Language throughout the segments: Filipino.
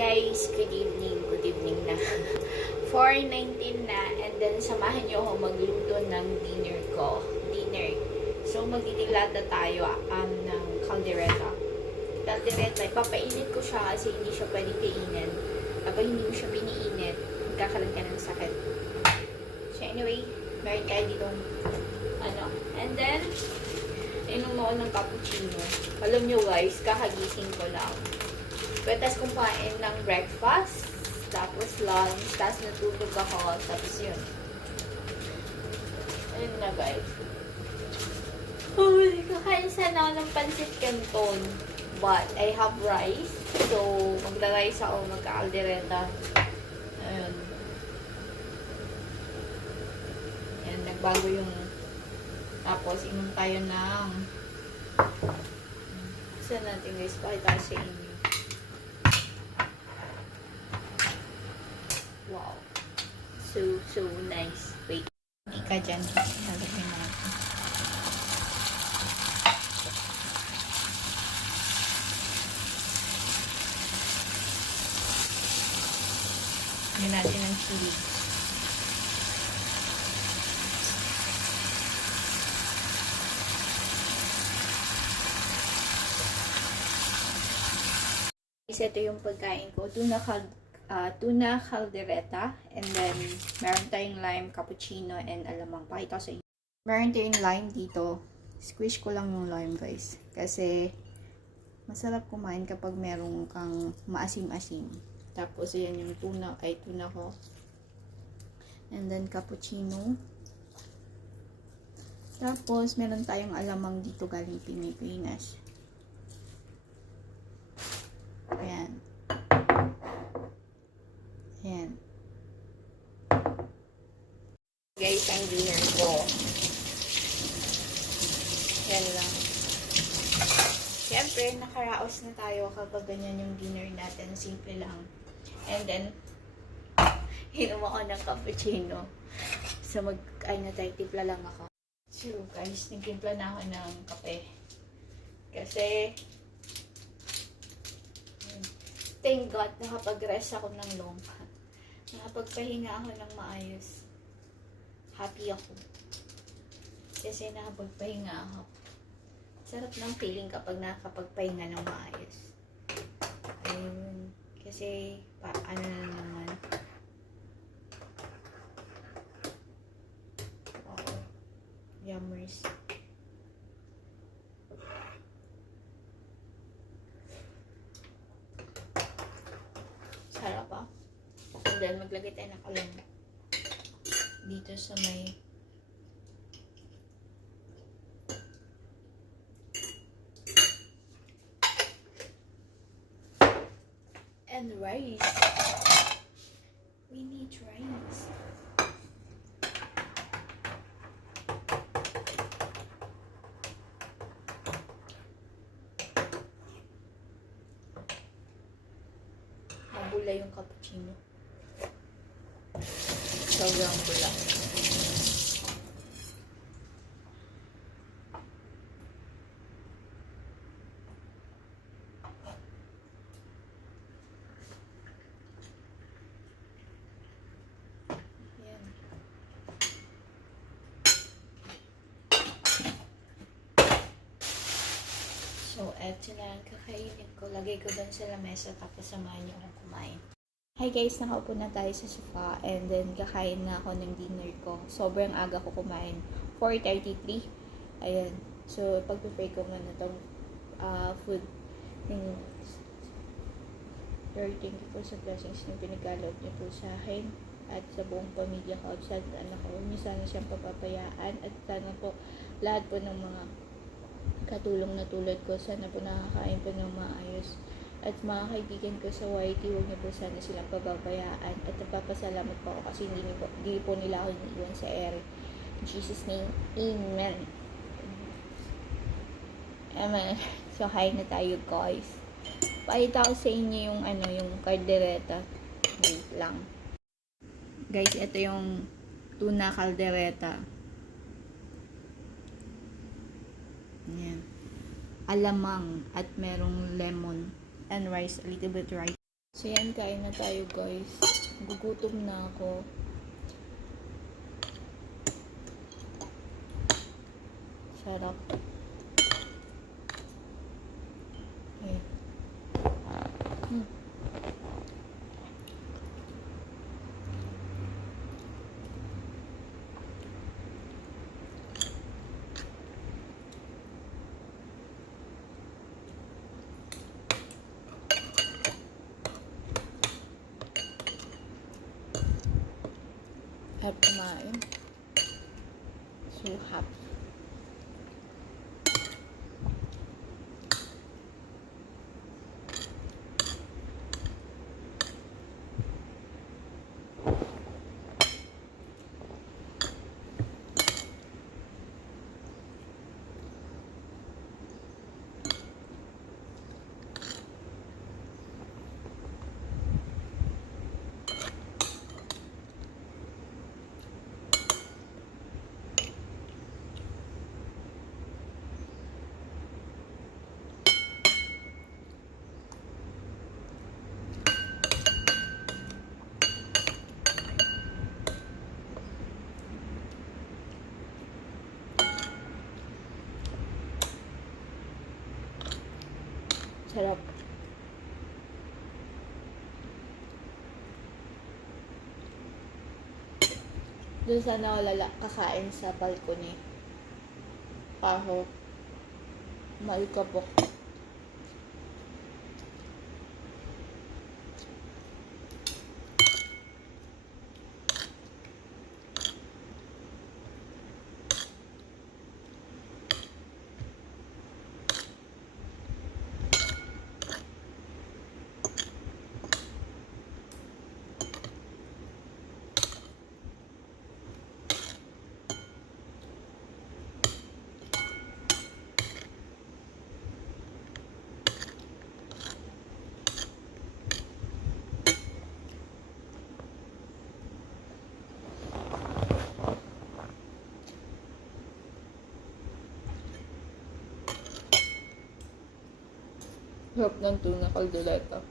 Guys, good evening na. 4:19 na, and then samahan niyo ako magluto ng dinner. So, magdidilata tayo ng caldereta. Ipapainit ko siya kasi hindi siya pwede kainin. Kapag hindi mo siya piniinit, magkakaroon ka ng sakit. So, anyway, meron tayo ditong and then, inom ako ng cappuccino. Alam nyo guys, kakagising ko lang. Pwede kumain ng breakfast, tapos lunch, tapos natulog ako, tapos yun. Ayun na guys. Oh, kakain sana ako ng pancit canton. But I have rice. So, magla-rice ako, magka-caldereta. Ayun. Ayan, nagbago yung tapos, inom tayo ng saan natin guys, pakita sa inyo. Wow. So nice. Wait. Ika dyan. Halapin natin. Yan natin ang chili. Ito yung pagkain ko. Tuna caldereta, and then meron tayong lime cappuccino and alamang. Pakita ko sa inyo. Meron tayong lime dito. Squish ko lang yung lime guys. Kasi masarap kumain kapag meron kang maasim-asim. Tapos ayan yung tuna ko. And then cappuccino. Tapos meron tayong alamang dito galing Pilipinas. Ayan. Ayan. Guys, ang dinner ko. Yan lang. Siyempre, nakaraos na tayo kapag ganyan yung dinner natin. Simple lang. And then, inom ako ng cappuccino. So, timpla lang ako. So, guys, nagtimpla na ako ng kape. Kasi, thank God, nakapag-rest ako ng long. Nakapagpahinga ako ng maayos. Happy ako. Kasi nakapagpahinga ako. Sarap ng feeling kapag nakapagpahinga ng maayos. Ayun. Kasi, ano na naman. Wow. Yummers. Sarap ah. And then, maglagay tayo ng alam dito sa may and rice. We need rice. Mabula yung cappuccino. Sobrang bula. Yan. So, eto na ang kakainin ko. Lagay ko doon sa lamesa tapos samahan niyo akong kumain. Hi guys, nakaupo na tayo sa sofa and then kakain na ako ng dinner ko. Sobrang aga ko kumain. 4:33. Ayan. So, pag-prepare ko muna itong food. Lord, thank you po sa blessings na pinagkaloob niyo po sa akin at sa buong pamilya ko at sa anak ko. Huwag niyo sana siyang papapayaan at sana po lahat po ng mga katulong na tulad ko, sana po nakakain po ng maayos. At mga kaibigan ko sa YT, huwag niyo po sana silang pababayaan. At nagpapasalamat po ako kasi hindi po nila ako iniiwan sa ere. In Jesus' name, Amen. Amen. So, hi na tayo guys. Pakita ko sa inyo yung yung caldereta. Wait lang. Guys, ito yung tuna caldereta. Ayan. Alamang at merong lemon and rice, a little bit rice. So yan, kain na tayo guys. Gugutom na ako. Sarap. Okay. Harap kumain. Suhap. Sarap. Doon sana ako kakain sa balcony. Kaho. Malikabok. Sarap ng tuna caldereta.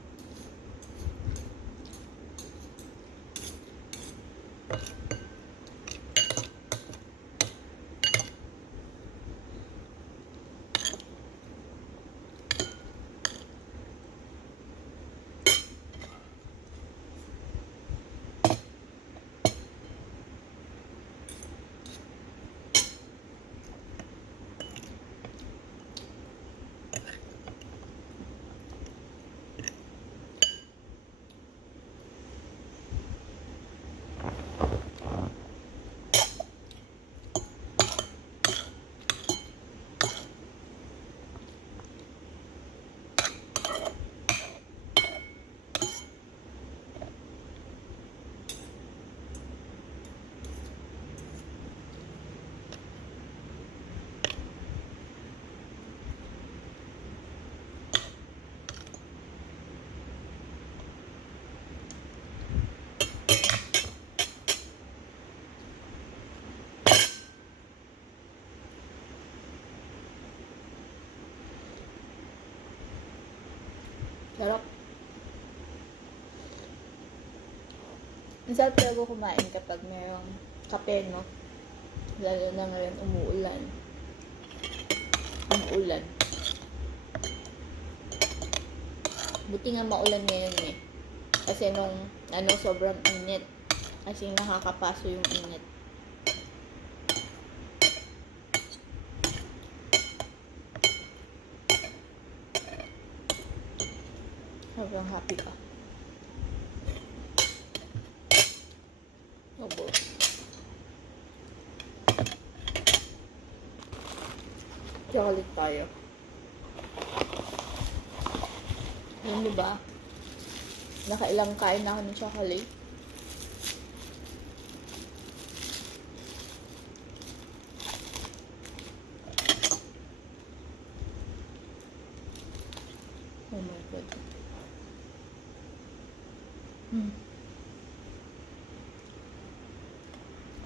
Sarap. Ang sarap talaga kumain kapag mayroong kape, no? Lalo na ngayon umuulan. Umuulan. Buti nga maulan ngayon eh. Kasi nung sobrang init. Kasi nakakapaso yung init. Sobrang happy ka. Obo. Chocolate tayo. Yun, diba? Nakailang kain na ako ng chocolate. Oh my God.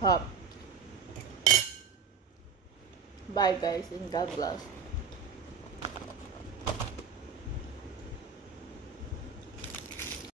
Hop. Bye guys and God bless.